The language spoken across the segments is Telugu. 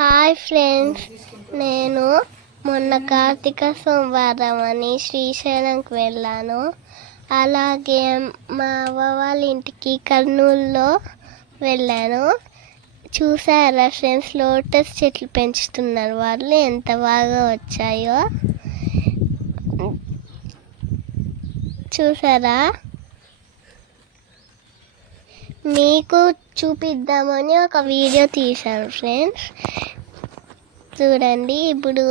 హాయ్ ఫ్రెండ్స్, నేను మొన్న కార్తీక సోమవారం అని శ్రీశైలంకి వెళ్ళాను. అలాగే మా అవ్వ వాళ్ళ ఇంటికి కర్నూలులో వెళ్ళాను. చూసారా ఫ్రెండ్స్, లోటస్ చెట్లు పెంచుతున్నారు వాళ్ళు, ఎంత బాగా వచ్చాయో చూసారా. మీకు చూపిద్దామని ఒక వీడియో తీశాను ఫ్రెండ్స్, చూడండి. ఇప్పుడు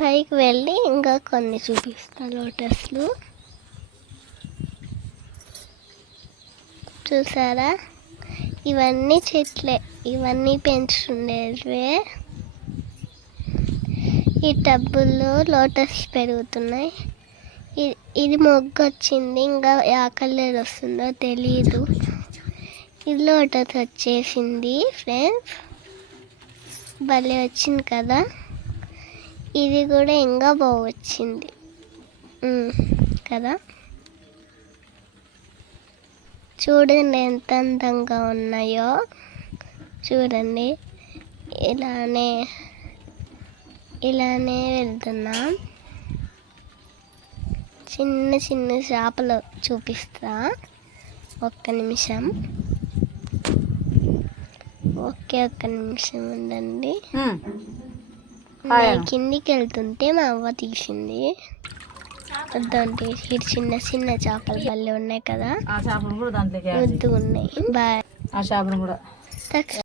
పైకి వెళ్ళి ఇంకా కొన్ని చూపిస్తాను. లోటస్లు చూసారా, ఇవన్నీ చెట్లే, ఇవన్నీ పెంచుతుండేవే. ఈ టబ్బుల్లో లోటస్ పెరుగుతున్నాయి. ఇది మొగ్గు వచ్చింది, ఇంకా ఏ కలర్ వస్తుందో తెలీదు. ఇది లోటస్ వచ్చేసింది ఫ్రెండ్స్, భలే వచ్చింది కదా. ఇది కూడా ఇంకా బాగా వచ్చింది కదా. చూడండి ఎంత అందంగా ఉన్నాయో. చూడండి, ఇలానే వెళ్తున్నాం. చిన్న చిన్న చేపలు చూపిస్తా, ఒక్క నిమిషం ఉండండి. కిందికి వెళ్తుంటే మా అవ్వ తీసింది. దాంట్లో చిన్న చిన్న చేపలు భలే ఉన్నాయి కదా, ముద్దుగా ఉన్నాయి. బాయ్.